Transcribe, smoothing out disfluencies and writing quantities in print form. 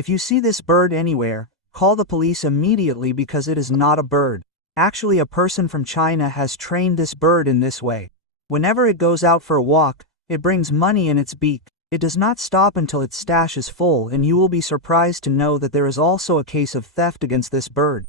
If you see this bird anywhere, call the police immediately because it is not a bird. Actually, a person from China has trained this bird in this way. Whenever it goes out for a walk, it brings money in its beak. It does not stop until its stash is full, and you will be surprised to know that there is also a case of theft against this bird.